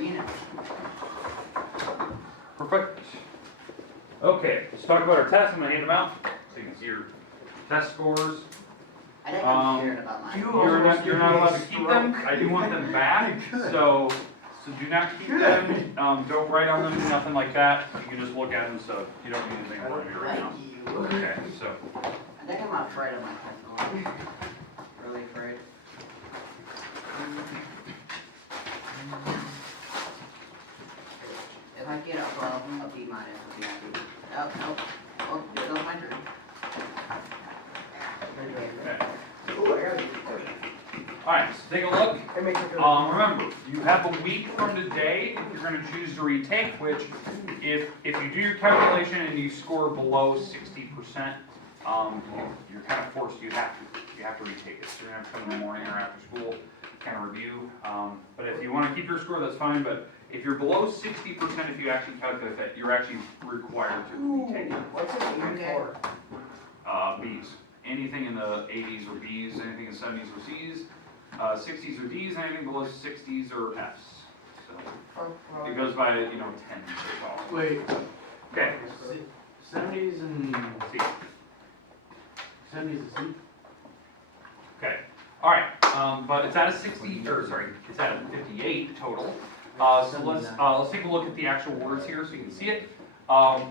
unit. Perfect. Okay, let's talk about our tests. I'm gonna hand them out so you can see your test scores. I think I'm scared about mine. You're not allowed to keep them. I do want them back, so do not keep them. Don't write on them, nothing like that. You can just look at them, so you don't need anything for me right now. Like you. Okay, so I think I'm afraid of my test. Really afraid. If I get a B minus, I'll be happy. Oh, nope. Oh, there goes my turn. okay. Ooh, I got it. All right, so take a look. Remember, you have a week from today. You're going to choose to retake, which, if you do your calculation and you score below 60%, you're kind of forced. You have to retake it. So you're going to have to come in the morning or after school, kind of review. But if you want to keep your score, that's fine. But if you're below 60%, if you actually calculate that, you're actually required to retake it. What's it even for? B's. Anything in the 80s or B's, anything in 70s or C's. 60s or D's, anything below 60s or F's. So it goes by, 10s or so. Wait, Okay. 70s and C. 70s and C? Okay. All right. But it's at a 60, or sorry, it's at a 58 total. So let's take a look at the actual words here so you can see it. A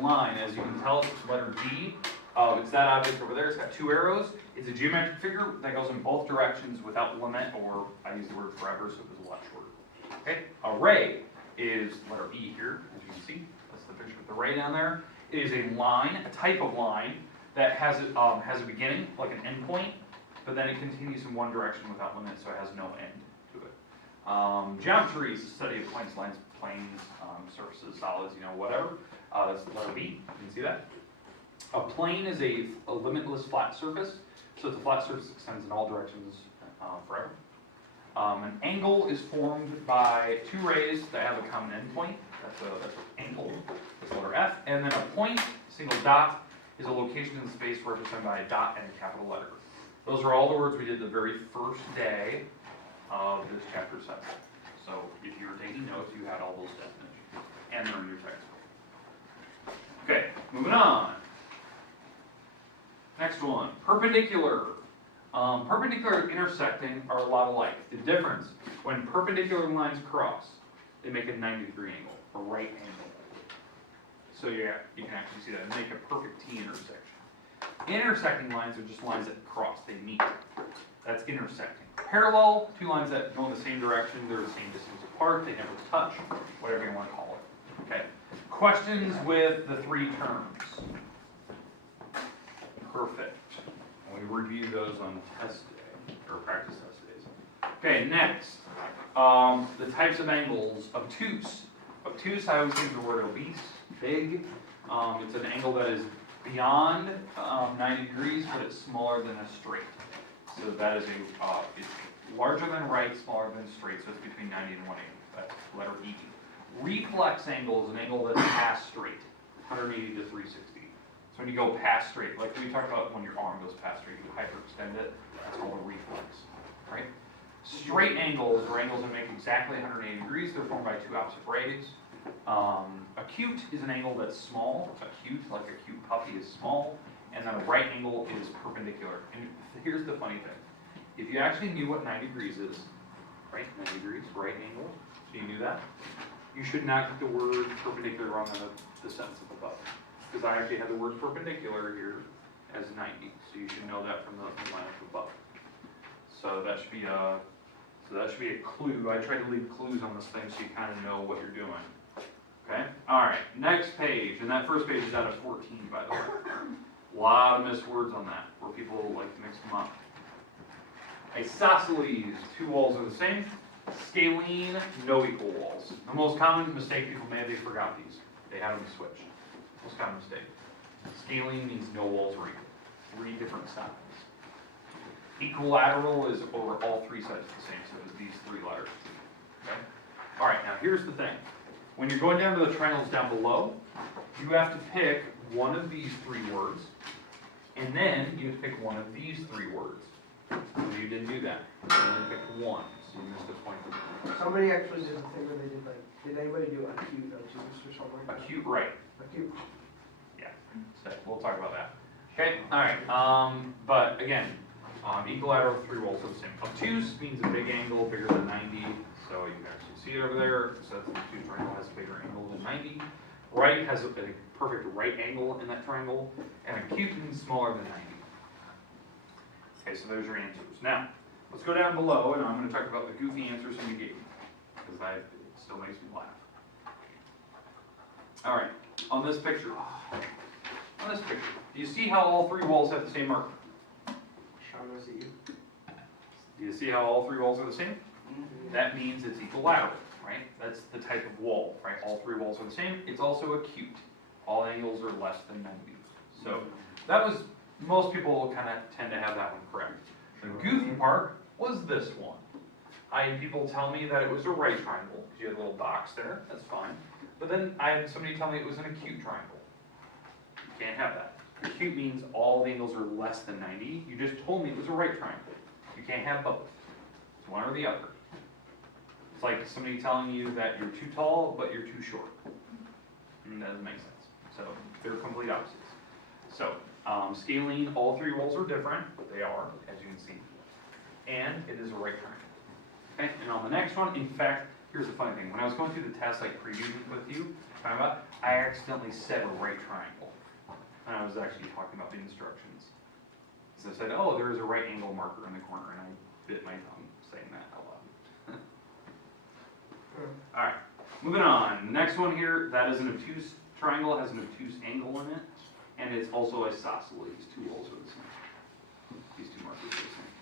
line, as you can tell, it's letter D. It's that object over there. It's got two arrows. It's a geometric figure that goes in both directions without limit, or I use the word forever, so it was a lot shorter. Okay. Array is letter E here, as you can see. That's the picture with the ray down there. It is a line, a type of line that has a beginning, like an endpoint, but then it continues in one direction without limit, so it has no end to it. Geometry is the study of points, lines, planes, surfaces, solids, whatever. That's letter B. You can see that. A plane is a limitless flat surface, so it's a flat surface that extends in all directions forever. An angle is formed by two rays that have a common endpoint. That's an angle. That's letter F. And then a point, single dot, is a location in space represented by a dot and a capital letter. Those are all the words we did the very first day of this chapter 7. So if you were taking notes, you had all those definitions, and they're in your textbook. Okay, moving on. Next one, perpendicular. Perpendicular and intersecting are a lot alike. The difference, when perpendicular lines cross, they make a 90-degree angle, a right angle. So yeah, you can actually see that, make a perfect T intersection. Intersecting lines are just lines that cross, they meet. That's intersecting. Parallel, two lines that go in the same direction, they're the same distance apart, they never touch, whatever you want to call it. Okay. Questions with the three terms. Perfect. And we review those on test day, or practice test days. Okay, next. The types of angles. Obtuse. Obtuse, I always think of the word obese, big. It's an angle that is beyond 90 degrees, but it's smaller than a straight. So that is it's larger than right, smaller than straight, so it's between 90 and 180. That's letter E. Reflex angle is an angle that's past straight, 180 to 360. So when you go past straight, like we talked about when your arm goes past straight, you hyperextend it, that's called a reflex, right? Straight angles are angles that make exactly 180 degrees. They're formed by two opposite rays. Acute is an angle that's small. Acute, like a cute puppy, is small. And then a right angle is perpendicular. And here's the funny thing. If you actually knew what 90 degrees is, right, 90 degrees, right angle, so you knew that, you should not get the word perpendicular wrong on the sentence of above. Because I actually had the word perpendicular here as 90, so you should know that from the line up above. So that should be a clue. I try to leave clues on this thing so you kind of know what you're doing. Okay. All right. Next page, and that first page is out of 14, by the way. A lot of missed words on that, where people like to mix them up. Isosceles, two walls are the same. Scalene, no equal walls. The most common mistake people made, they forgot these. They had them switched. Most common mistake. Scalene means no walls are equal. 3 different sides. Equilateral is over all 3 sides the same, so it's these 3 letters. Okay? All right, now here's the thing. When you're going down to the triangles down below, you have to pick one of these 3 words, and then you have to pick one of these 3 words. So you didn't do that. You only picked one, so you missed a point Somebody actually did a thing where they did like, did anybody do acute obtuse or something like that? Acute right. Acute. So we'll talk about that. Okay, alright, but again, equilateral 3 walls are the same. Obtuse means a big angle bigger than 90, so you can actually see it over there. So that's an obtuse triangle has a bigger angle than 90. Right has a perfect right angle in that triangle, and acute means smaller than 90. Okay, so there's your answers. Now, let's go down below, and I'm going to talk about the goofy answers you gave me, because it still makes me laugh. Alright, on this picture, do you see how all 3 walls have the same marker? Sean, was it you? Do you see how all 3 walls are the same? Mhm. That means it's equilateral, right? That's the type of wall, right? All 3 walls are the same. It's also acute. All angles are less than 90. So that was, most people kind of tend to have that one correct. The goofy part was this one. I had people tell me that it was a right triangle, because you had a little box there, that's fine. But then I had somebody tell me it was an acute triangle. You can't have that. Acute means all the angles are less than 90. You just told me it was a right triangle. You can't have both. It's one or the other. It's like somebody telling you that you're too tall, but you're too short. And that doesn't make sense. So they're complete opposites. So scalene, all 3 walls are different. They are, as you can see. And it is a right triangle. Okay, and on the next one, in fact, here's the funny thing. When I was going through the test, like previewing with you, I accidentally said a right triangle. And I was actually talking about the instructions. So I said, oh, there is a right angle marker in the corner, and I bit my tongue saying that out loud. All right, moving on. Next one here, that is an obtuse triangle, has an obtuse angle in it, and it's also isosceles. These 2 walls are the same. These 2 markers are the same.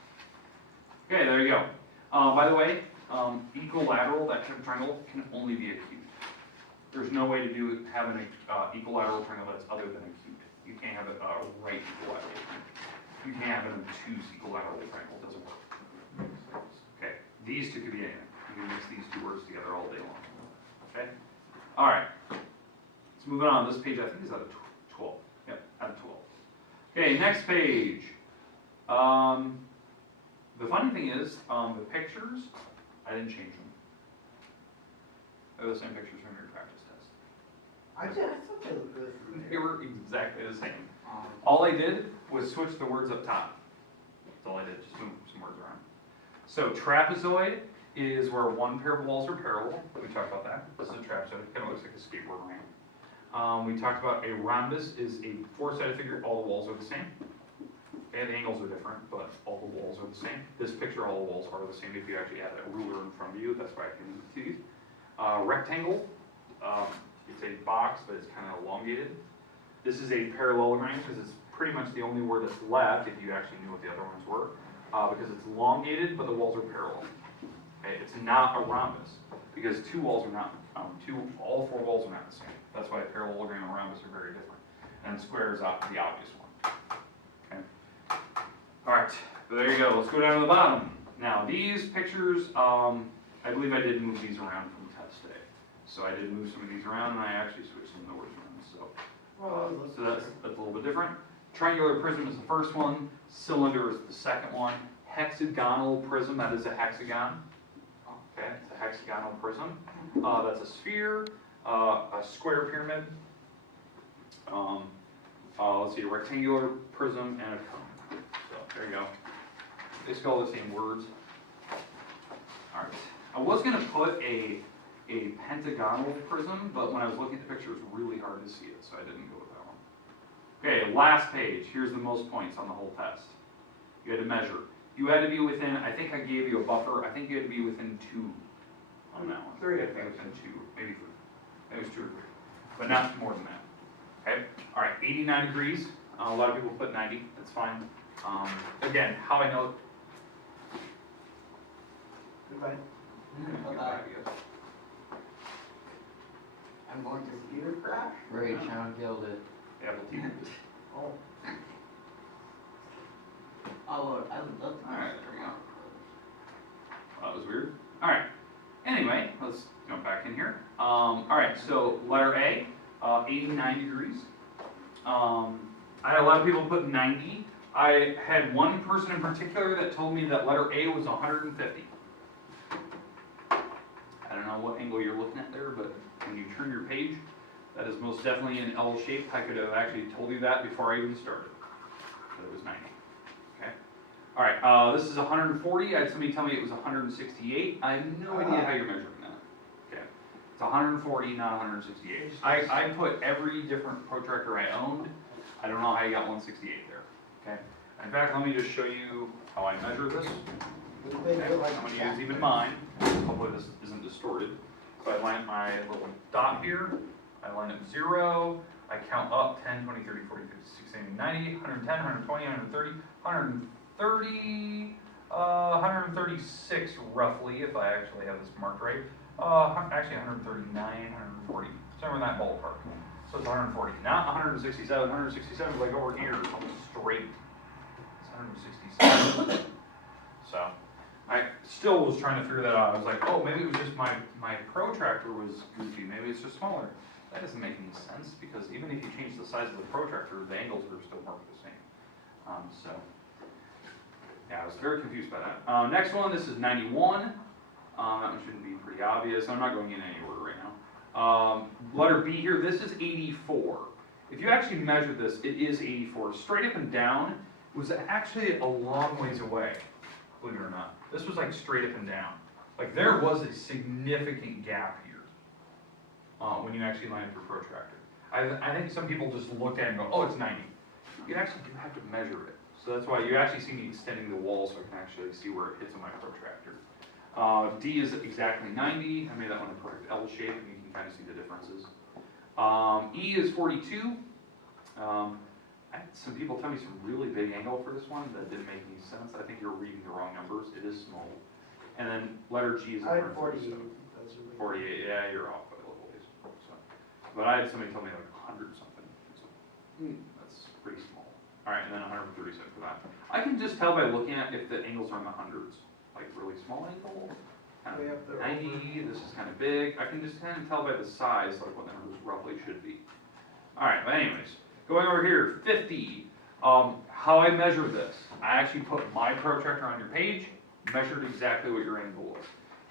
Okay, there you go. By the way, equilateral, that type of triangle, can only be acute. There's no way to have an equilateral triangle that's other than acute. You can't have a right equilateral triangle. You can't have an obtuse equilateral triangle. It doesn't work. Okay, these 2 could be anything. You can mix these 2 words together all day long. Okay? All right. Let's move on. This page, I think, is out of 12. Yep, out of 12. Okay, next page. The funny thing is, the pictures, I didn't change them. They're the same pictures from your practice test. I thought they looked really They familiar. were exactly the same. Um, All I did was switch the words up top. That's all I did, just move some words around. So trapezoid is where 1 pair of walls are parallel. We talked about that. This is a trapezoid. It kind of looks like a skateboard ramp. We talked about a rhombus is a 4-sided figure. All the walls are the same. Okay, the angles are different, but all the walls are the same. This picture, all the walls are the same if you actually have that ruler in front of you. That's why I can see these. Rectangle, it's a box, but it's kind of elongated. This is a parallelogram because it's pretty much the only word that's left if you actually knew what the other ones were, because it's elongated, but the walls are parallel. Okay, it's not a rhombus because 2 walls are not, all 4 walls are not the same. That's why a parallelogram and rhombus are very different. And square is the obvious one. Okay. All right, so there you go. Let's go down to the bottom. Now these pictures, I believe I did move these around from test day. So I did move some of these around, and I actually switched some of the words around. So that's a little bit different. Triangular prism is the first one. Cylinder is the second one. Hexagonal prism, that is a hexagon. Okay, it's a hexagonal prism. That's a sphere, a square pyramid. Let's see, a rectangular prism and a cone. So there you go. They spell the same words. All right. I was gonna put a pentagonal prism, but when I was looking at the picture, it was really hard to see it, so I didn't go with that one. Okay, last page. Here's the most points on the whole test. You had to measure. You had to be within, I think I gave you a buffer, I think you had to be within 2 on that one. 3, I I think within 2, maybe 3. Maybe it was 2 or 3, but not more than that. Okay, all right, 89 degrees. A lot of people put 90, that's fine. Again, how I know. Goodbye. Bye-bye. I'm going to computer crash. Great, Sean killed it. Apple TV. Oh. Oh, I would love to. Alright, there we go. That was weird. Alright, anyway, let's jump back in here. Alright, so letter A, 89 degrees. I had a lot of people put 90. I had one person in particular that told me that letter A was 150. on what angle you're looking at there, but when you turn your page, that is most definitely an L shape. I could have actually told you that before I even started, that it was 90. Okay. All right, this is 140. I had somebody tell me it was 168. I have no idea how you're measuring that. Okay. It's 140, not 168. I put every different protractor I owned. I don't know how you got 168 there. Okay. In fact, let me just show you how I measure this. They Okay, do it like I'm going to that. use even mine. Hopefully this isn't distorted. So I line my little dot here. I line up 0. I count up 10, 20, 30, 40, 50, 60, 70, 90, 110, 120, 130, 130, 136 roughly, if I actually have this marked right. Actually 139, 140, somewhere in that ballpark. So it's 140, not 167. 167 is like over here, it's almost straight. It's 167. So I still was trying to figure that out. I was like, oh, maybe it was just my protractor was goofy. Maybe it's just smaller. That doesn't make any sense because even if you change the size of the protractor, the angles are still marked the same. So yeah, I was very confused by that. Next one, this is 91. That one shouldn't be pretty obvious. I'm not going in any order right now. Letter B here, this is 84. If you actually measure this, it is 84. Straight up and down was actually a long ways away, believe it or not. This was like straight up and down. Like there was a significant gap here when you actually line up your protractor. I think some people just look at it and go, oh, it's 90. You actually do have to measure it. So that's why you actually see me extending the wall so I can actually see where it hits on my protractor. D is exactly 90. I made that one a perfect L shape and you can kind of see the differences. E is 42. I had some people tell me some really big angle for this one that didn't make any sense. I think you're reading the wrong numbers. It is small. And then letter G is I had 48. 137. 48, yeah, you're off by a little ways. So. But I had somebody tell me like 100 something. So that's pretty small. All right, and then 137 for that. I can just tell by looking at if the angles are in the hundreds. Like really small angle, kind We of have the- 90, this is kind of big. I can just kind of tell by the size like what the numbers roughly should be. All right, but anyways, going over here, 50. How I measure this, I actually put my protractor on your page, measured exactly what your angle was.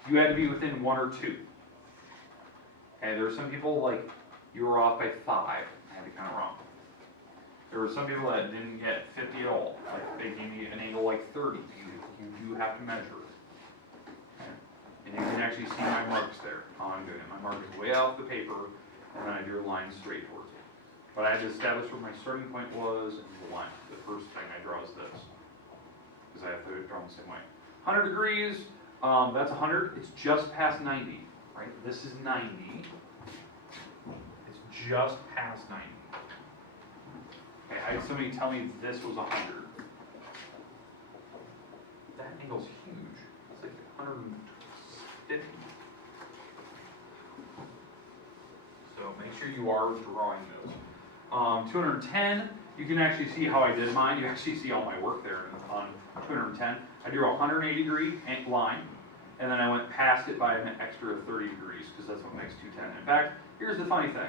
You had to be within 1 or 2. Okay, there were some people like, you were off by 5, I had it kind of wrong. There were some people that didn't get 50 at all, like they gave me an angle like 30. You do have to measure it. Okay. And you can actually see my marks there, how I'm doing it. My mark is way off the paper, and then I drew a line straight towards it. But I had to establish where my starting point was and the line. The first thing I draw is this, because I have to draw them the same way. 100 degrees, that's 100. It's just past 90, right? This is 90. It's just past 90. Okay, I had somebody tell me this was 100. That angle's huge. It's like 150. So make sure you are drawing those. 210, you can actually see how I did mine. You actually see all my work there on 210. I drew a 180 degree line, and then I went past it by an extra 30 degrees, because that's what makes 210. In fact, here's the funny thing.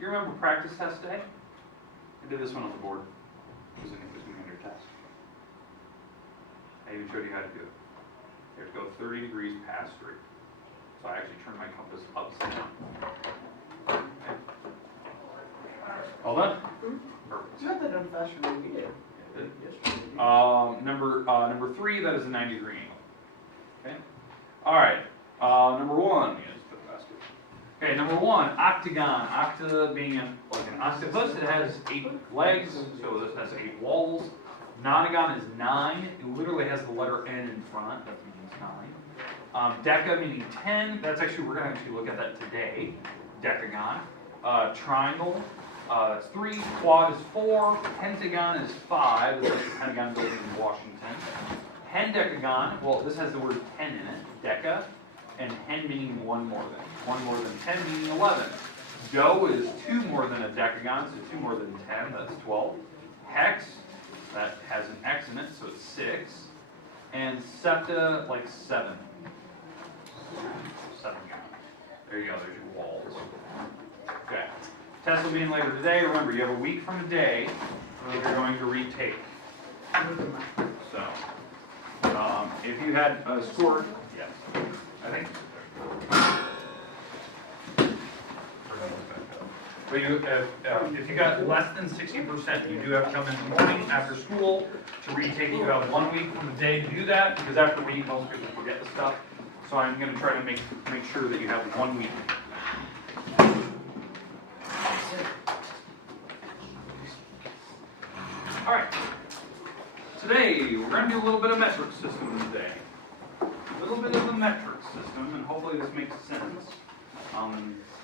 You remember practice test day? I did this one on the board. It was going to be under test. I even showed you how to do it. You have to go 30 degrees past straight. So I actually turned my compass upside down. Okay. All done? Perfect. You got that done faster than we did. Did. Yesterday. Number 3, that is a 90 degree angle. Okay. All right. Number 1 is the basket. Okay. Number 1, octagon. Octa being like an octopus. It has 8 legs, so this has 8 walls. Nonagon is 9. It literally has the letter N in front. That means 9. Deca meaning 10. That's actually, we're going to actually look at that today. Decagon. Triangle. That's 3. Quad is 4. Pentagon is 5. That's like the Pentagon building in Washington. Hendecagon. Well, this has the word 10 in it. Deca. And hen meaning 1 more than. 1 more than 10 meaning 11. Do is 2 more than a decagon, so 2 more than 10. That's 12. Hex. That has an X in it, so it's 6. And septa, like 7. 7 gon. There you go, there's your walls. Okay. Test will be in later today. Remember, you have a week from today that you're going to retake. So, if you had scored, yes, I think. But if you got less than 60%, you do have to come in the morning after school to retake it. You have 1 week from the day to do that, because after a week, most people forget the stuff. So I'm gonna try to make sure that you have 1 week. All right. Today, we're gonna do a little bit of metric system today. A little bit of the metric system, and hopefully this makes sense. You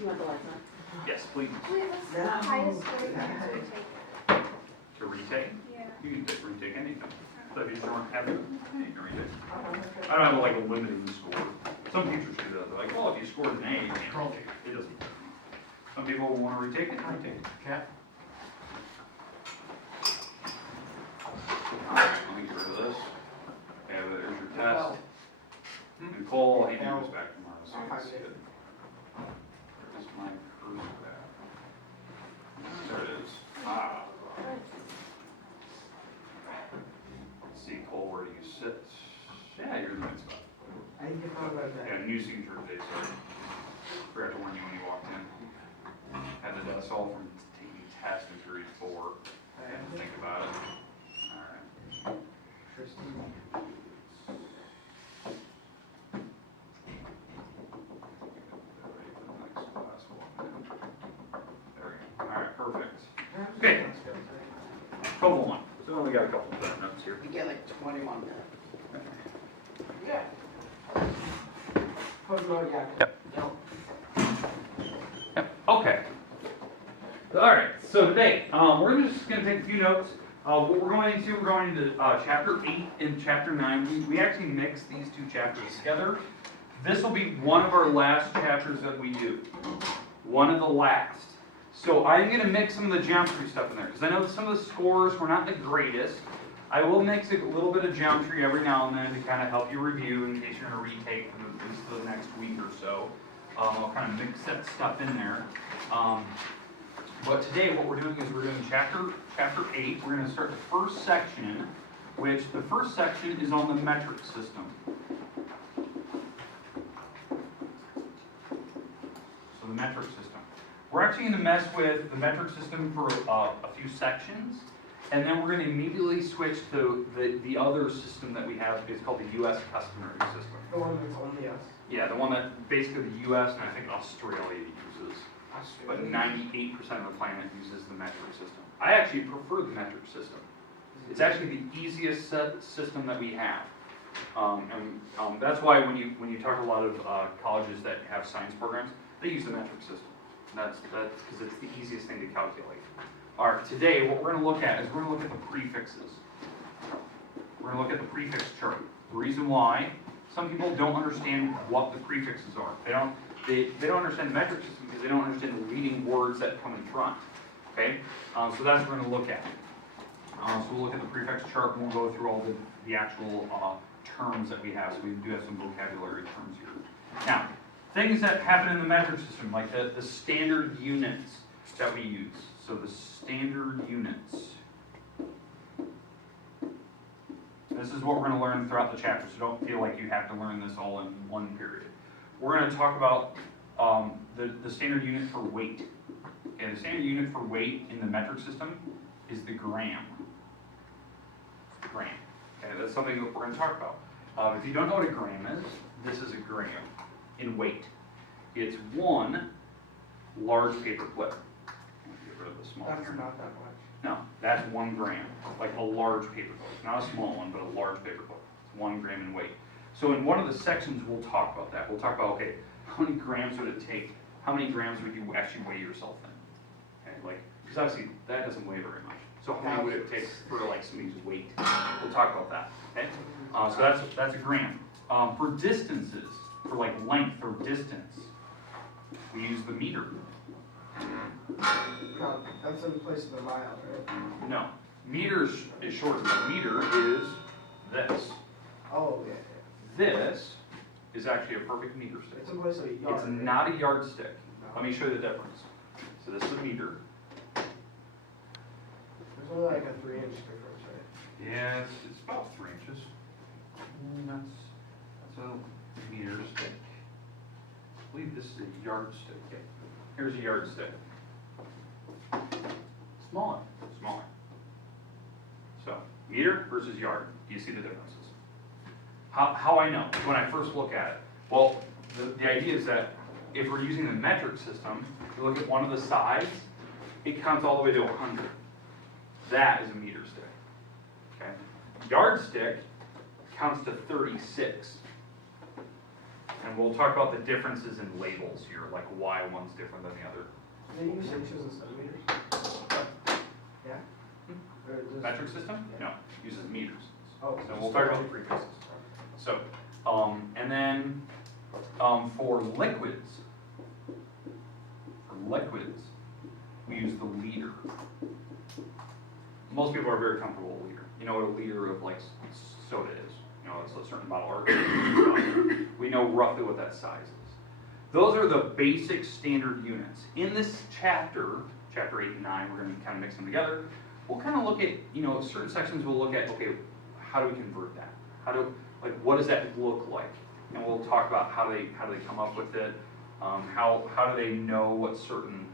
want the lights on? Yes, please. Wait, what's the highest grade you take? To retake? Yeah. You can just retake anything. So if you don't have it, you can retake. I don't have like a limiting score. Some teachers do that. They're like, well, if you scored an A, you can't retake it. It doesn't. Some people want to retake it, retake it. Okay. Alright, let me get rid of this. Yeah, there's your test. Nicole, I need to use back tomorrow, so I can see it. Where's my cursor at? There it is. Ah. Let's see, Cole, where do you sit? Yeah, you're in the right spot. I didn't get thought about that. Yeah, new signature today, sorry. Forgot to warn you when you walked in. Had to dust all from taking tests in period 4. I had to think about it. Alright. Tristan. Alright, perfect. Okay. Couple one. So we got a couple of notes here. We get like 21 minutes. Yeah. Yeah. Yep. Okay. Alright, so today, we're just going to take a few notes. What we're going into chapter 8 and chapter 9. We actually mix these two chapters together. This will be one of our last chapters that we do. One of the last. So I'm going to mix some of the geometry stuff in there, because I know that some of the scores were not the greatest. I will mix a little bit of geometry every now and then to kind of help you review in case you're going to retake for at least the next week or so. I'll kind of mix that stuff in there. But today what we're doing is we're doing chapter 8. We're going to start the first section, which the first section is on the metric system. So the metric system. We're actually going to mess with the metric system for a few sections, and then we're going to immediately switch to the other system that we have. It's called the U.S. customary system. The one that's only us. Yeah, the one that basically the U.S. and I think Australia uses. But 98% of the planet uses the metric system. I actually prefer the metric system. It's actually the easiest system that we have. That's why when you talk to a lot of colleges that have science programs, they use the metric system. That's because it's the easiest thing to calculate. All right, today what we're going to look at is we're going to look at the prefixes. We're going to look at the prefix chart. The reason why some people don't understand what the prefixes are. They don't understand the metric system because they don't understand the leading words that come in front. Okay, so that's what we're going to look at. So we'll look at the prefix chart and we'll go through all the actual terms that we have. So we do have some vocabulary terms here. Now, things that happen in the metric system, like the standard units that we use. So the standard units. This is what we're going to learn throughout the chapter, so don't feel like you have to learn this all in one period. We're going to talk about the standard unit for weight. Okay, the standard unit for weight in the metric system is the gram. The gram. Okay, that's something that we're going to talk about. If you don't know what a gram is, this is a gram in weight. It's one large paper clip. Get rid of the small That's here. not that much. No, that's 1 gram, like a large paper clip. Not a small one, but a large paper clip. It's 1 gram in weight. So in one of the sections, we'll talk about that. We'll talk about, okay, how many grams would it take? How many grams would you actually weigh yourself in? Okay, like, because obviously that doesn't weigh very much. So how many would it take for like somebody's weight? We'll talk about that. Okay, so that's a gram. For distances, for like length or distance, we use the meter. No, that's in place of the mile, right? No, meter is shorter. The meter is this. Oh, yeah. This is actually a perfect meter stick. It's in place of a yard. It's right? not a yardstick. No. Let me show you the difference. So this is a meter. There's only like a 3-inch difference, right? Yeah, it's about 3 inches. That's a meter stick. I believe this is a yardstick. Yeah. Here's a yardstick. Smaller. Smaller. So, meter versus yard, do you see the differences? How I know, when I first look at it? Well, the idea is that if we're using the metric system, you look at one of the sides, it counts all the way to 100. That is a meter stick. Okay? Yardstick counts to 36. And we'll talk about the differences in labels here, like why one's different than the other. They use inches and centimeters? Yeah? Or just- Metric system? No, uses meters. Oh, So just we'll talk about the metric. prefixes. So, and then for liquids, we use the liter. Most people are very comfortable with liter. You know what a liter of like soda is. You know, it's a certain bottle or we know roughly what that size is. Those are the basic standard units. In this chapter 8 and 9, we're going to kind of mix them together. We'll kind of look at, you know, certain sections we'll look at, okay, how do we convert that? What does that look like? And we'll talk about how do they come up with it, how do they know what certain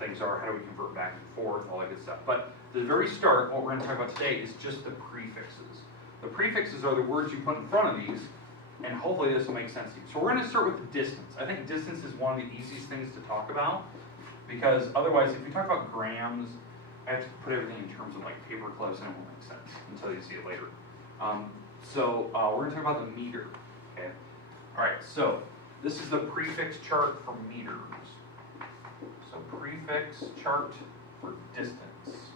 things are, how do we convert back and forth, all that good stuff. But the very start, what we're going to talk about today is just the prefixes. The prefixes are the words you put in front of these, and hopefully this will make sense to you. So we're going to start with the distance. I think distance is one of the easiest things to talk about, because otherwise, if we talk about grams, I have to put everything in terms of like paper clips, and it won't make sense until you see it later. So we're going to talk about the meter. Okay. All right. So this is the prefix chart for meters. So prefix chart for distance.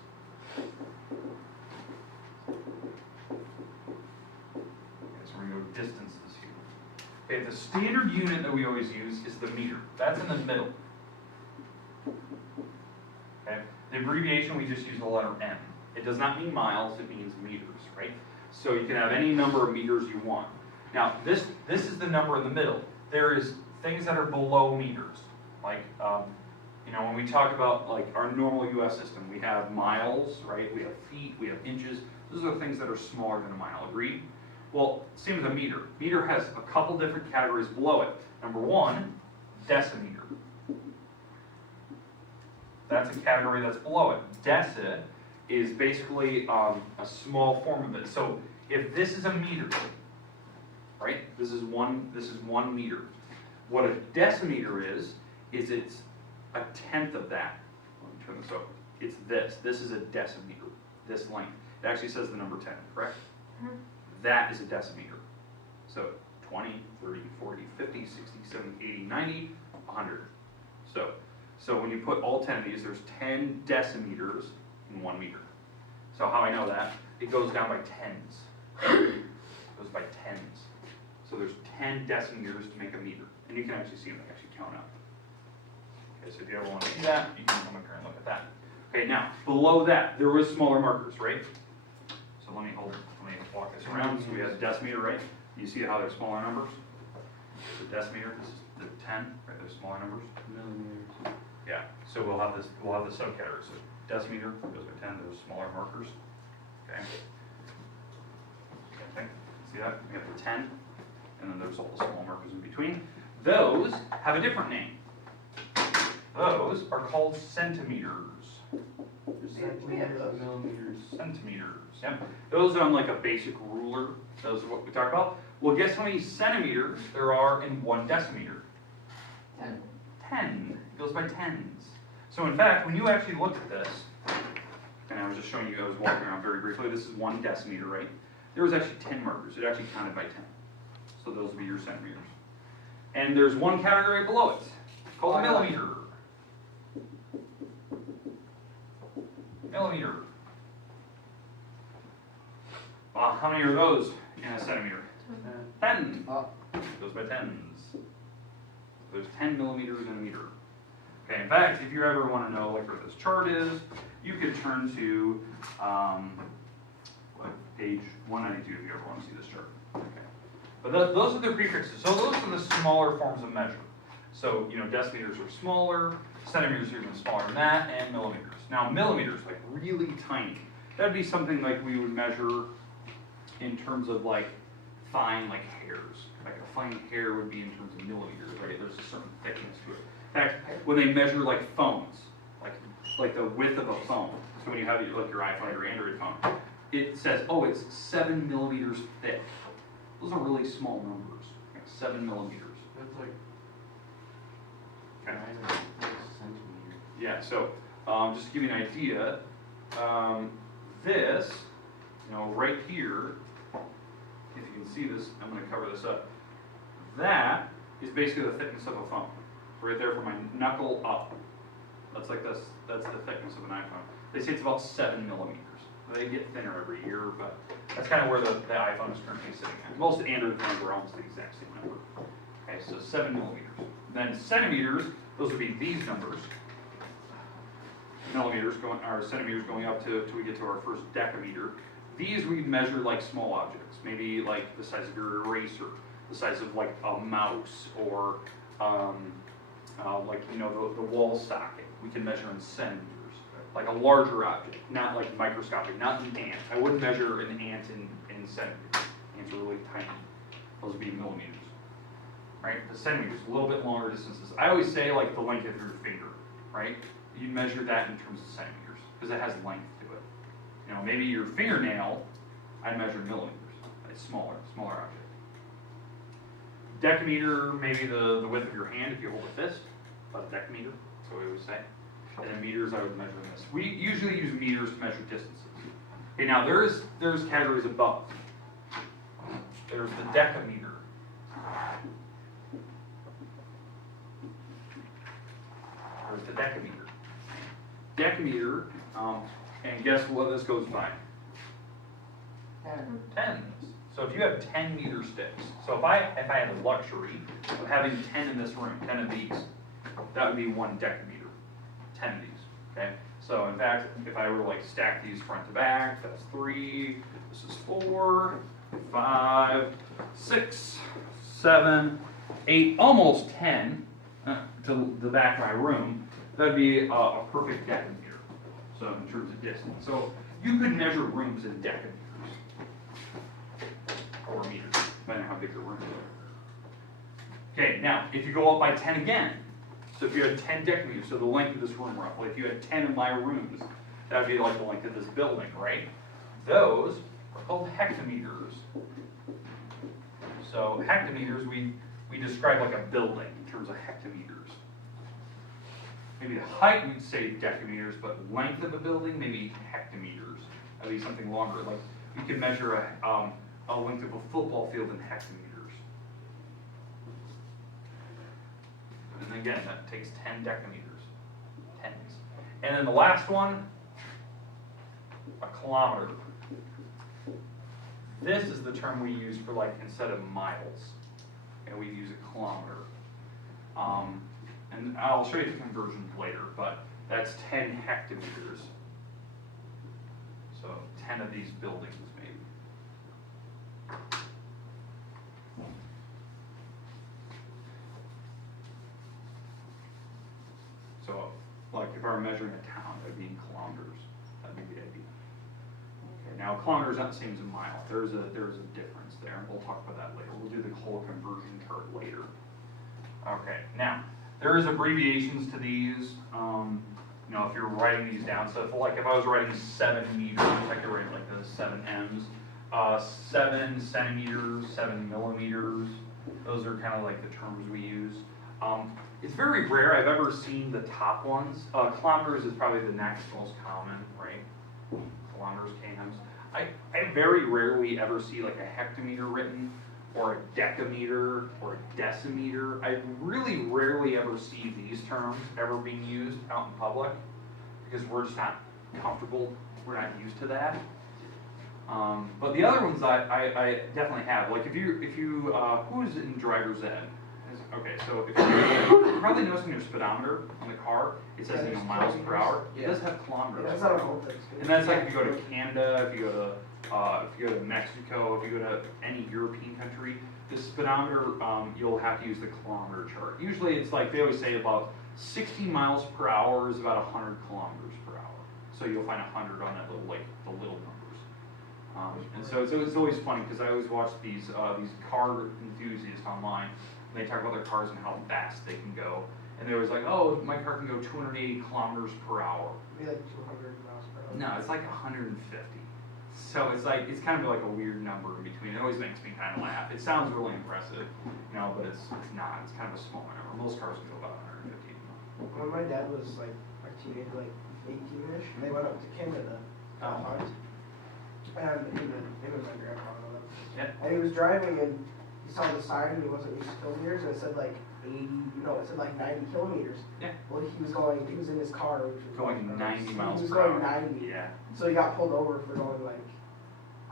Okay, so we're going to go distances here. Okay, the standard unit that we always use is the meter. That's in the middle. Okay, the abbreviation, we just use the letter M. It does not mean miles, it means meters, right? So you can have any number of meters you want. Now, this is the number in the middle. There is things that are below meters. Like, you know, when we talk about like our normal US system, we have miles, right? We have feet, we have inches. Those are the things that are smaller than a mile, agreed? Well, same with a meter. Meter has a couple different categories below it. Number one, decimeter. That's a category that's below it. Deci is basically a small form of it. So if this is a meter, right? This is one meter. What a decimeter is it's a tenth of that. Let me turn this over. It's this. This is a decimeter. This length. It actually says the number 10, correct? Mhm. That is a decimeter. So 20, 30, 40, 50, 60, 70, 80, 90, 100. So when you put all 10 of these, there's 10 decimeters in 1 meter. So how I know that? It goes down by tens. It goes by tens. So there's 10 decimeters to make a meter. And you can actually see them, they actually count up. Okay, so if you ever want to see that, you can come up here and look at that. Okay, now, below that, there was smaller markers, right? So let me walk this around. So we have the decimeter, right? You see how they're smaller numbers? The decimeter, this is the 10, right? They're smaller numbers. Millimeters. Yeah, so we'll have the subcategory. So decimeter goes by 10, those smaller markers. Okay. Okay, see that? We have the 10, and then there's all the small markers in between. Those have a different name. Those are called centimeters. Centimeters, millimeters. Centimeters, yep. Those are on like a basic ruler. Those are what we talk about. Well, guess how many centimeters there are in 1 decimeter? 10. 10. It goes by tens. So in fact, when you actually look at this, and I was just showing you, I was walking around very briefly, this is 1 decimeter, right? There was actually 10 markers. It actually counted by 10. So those would be your centimeters. And there's one category below it, called a millimeter. Millimeter. How many are those in a centimeter? 10. Oh. Goes by tens. There's 10 millimeters in a meter. Okay, in fact, if you ever want to know like where this chart is, you could turn to page 192 if you ever want to see this chart. Okay. But those are the prefixes. So those are the smaller forms of measure. So, you know, decimeters are smaller, centimeters are even smaller than that, and millimeters. Now, millimeters, like really tiny. That'd be something like we would measure in terms of like fine like hairs. Like a fine hair would be in terms of millimeters, right? There's a certain thickness to it. In fact, when they measure like phones, like like the width of a phone. So when you have your, like your iPhone or your Android phone, it says, oh, it's 7 millimeters thick. Those are really small numbers, 7 millimeters. That's like Okay. 9 or 6 centimeters. Yeah, so just to give you an idea, this, right here, if you can see this, I'm going to cover this up. That is basically the thickness of a phone. So right there from my knuckle up. That's like this. That's the thickness of an iPhone. They say it's about 7 millimeters. They get thinner every year, but that's kind of where the iPhone is currently sitting at. Most Android phones are almost the exact same number. Okay, so 7 millimeters. Then centimeters, those would be these numbers. Millimeters going, or centimeters going up till we get to our first decameter. These we measure like small objects, maybe like the size of your eraser, the size of like a mouse, or like the wall socket. We can measure in centimeters, like a larger object, not like microscopic, not an ant. I wouldn't measure an ant in centimeters. Ants are really tiny. Those would be millimeters. Right? The centimeters, a little bit longer distances. I always say like the length of your finger, right? You measure that in terms of centimeters because it has length to it. Maybe your fingernail, I'd measure millimeters. It's smaller object. Decameter, maybe the width of your hand if you hold a fist, about a decameter, that's what we always say. And then meters, I would measure in this. We usually use meters to measure distances. Okay, now there's categories above. There's the decameter. There's the decameter. Decameter, and guess what this goes by? 10. So if you have 10 meter sticks, so if I had the luxury of having 10 in this room, 10 of these, that would be 1 decameter, 10 of these, okay? So in fact, if I were to like stack these front to back, that's 3, this is 4, 5, 6, 7, 8, almost 10 to the back of my room. That'd be a perfect decameter, so in terms of distance. So you could measure rooms in decameters. Or meters, depending on how big your room is. Okay, now, if you go up by 10 again, so if you had 10 decameters, so the length of this room roughly, if you had 10 of my rooms, that would be like the length of this building, right? Those are called hectometers. So hectometers, we describe like a building in terms of hectometers. Maybe the height we'd say decameters, but length of a building, maybe hectometers. That'd be something longer. Like you could measure a length of a football field in hectometers. And again, that takes 10 decameters. Tens. And then the last one, a kilometer. This is the term we use for like instead of miles. And we use a kilometer. And I'll show you the conversions later, but that's 10 hectometers. So 10 of these buildings maybe. So, like if I were measuring a town, that'd be in kilometers. That'd be the idea. Okay, now a kilometer is not the same as a mile. There's a difference there. We'll talk about that later. We'll do the whole conversion chart later. Okay, now there is abbreviations to these. If you're writing these down, so if I was writing 7 meters, I could write like the 7 M's. 7 centimeters, 7 millimeters. Those are kind of like the terms we use. It's very rare I've ever seen the top ones. Kilometers is probably the next most common, right? Kilometers, kms. I very rarely ever see like a hectometer written, or a decameter, or a decimeter. I really rarely ever see these terms ever being used out in public, because we're just not comfortable, we're not used to that. But the other ones I definitely have. Like if you who's in driver's ed? Okay, so if you probably noticed in your speedometer on the car, it says miles per hour. It does have kilometers. Yeah, that's not a whole thing. And that's like if you go to Canada, if you go to Mexico, if you go to any European country, the speedometer, you'll have to use the kilometer chart. Usually it's like, they always say about 60 miles per hour is about 100 kilometers per hour. So you'll find 100 on that little, like, the little numbers. And so it's always funny, because I always watch these car enthusiasts online, and they talk about their cars and how fast they can go. and there was like, oh, my car can go 280 kilometers per hour. Maybe like 200 miles per hour. No, it's like 150. So it's like, it's kind of like a weird number in between. It always makes me kind of laugh. It sounds really impressive, you know, but it's not. It's kind of a small number. Most cars can go about 150. When my dad was like a teenager, like 18-ish, they went up to Canada to hunt. And him and my grandpa and all them. Yeah. And he was driving and he saw the sign and he wasn't used to kilometers and it said like 80, no, it said like 90 kilometers. Yeah. Well, he was in his car, which was Going like, 90 miles He was per going hour. 90. Yeah. So he got pulled over for going like,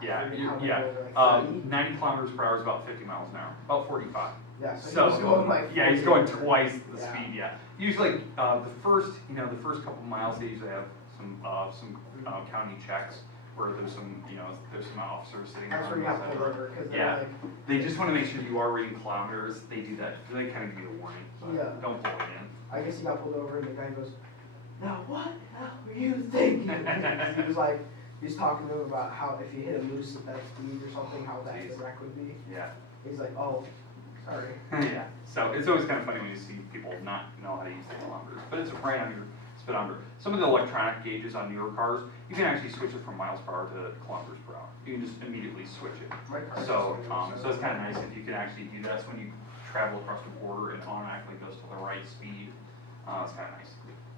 Yeah, I forget how yeah. many, like 30. 90 kilometers per hour is about 50 miles an hour, about 45. Yeah, so, So, he was going like yeah, he's 40 going over. twice the Yeah. speed, yeah. Usually, the first couple miles, they usually have some county checks where there's some officers sitting That's where around, he got et pulled cetera. over, cause Yeah. they're like, They just want to make sure you are reading kilometers. They do that. They kind of give you a warning. So Yeah. Don't pull it in. I guess he got pulled over and the guy goes, now what the hell were you thinking? And he was like, he's talking to him about how if you hit a moose at that speed or something, how bad the wreck would be. Yeah. He's like, oh, sorry. Yeah. So it's always kind of funny when you see people not know how to use the kilometers, but it's right on your speedometer. Some of the electronic gauges on newer cars, you can actually switch it from miles per hour to kilometers per hour. You can just immediately switch it. My car's So, just so it's kind of nice if you can actually do that. It's when you travel across the border and automatically goes to the right speed. It's kind of nice.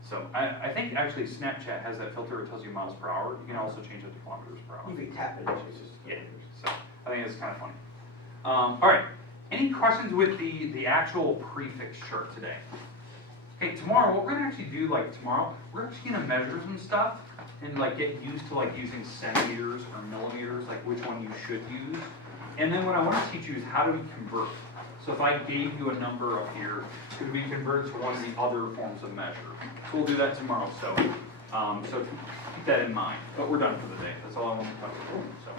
So I think actually Snapchat has that filter. It tells you miles per hour. You can also change it to kilometers per hour. You can tap it, it's just. Yeah. So I think it's kind of funny. All right. Any questions with the actual prefix chart today? Okay, tomorrow, what we're gonna actually do, like tomorrow, we're actually gonna measure some stuff and like get used to like using centimeters or millimeters, like which one you should use. And then what I wanna teach you is how do we convert. So if I gave you a number up here, could we convert it to one of the other forms of measure? So we'll do that tomorrow, so keep that in mind. But we're done for the day, that's all I want to talk about, so.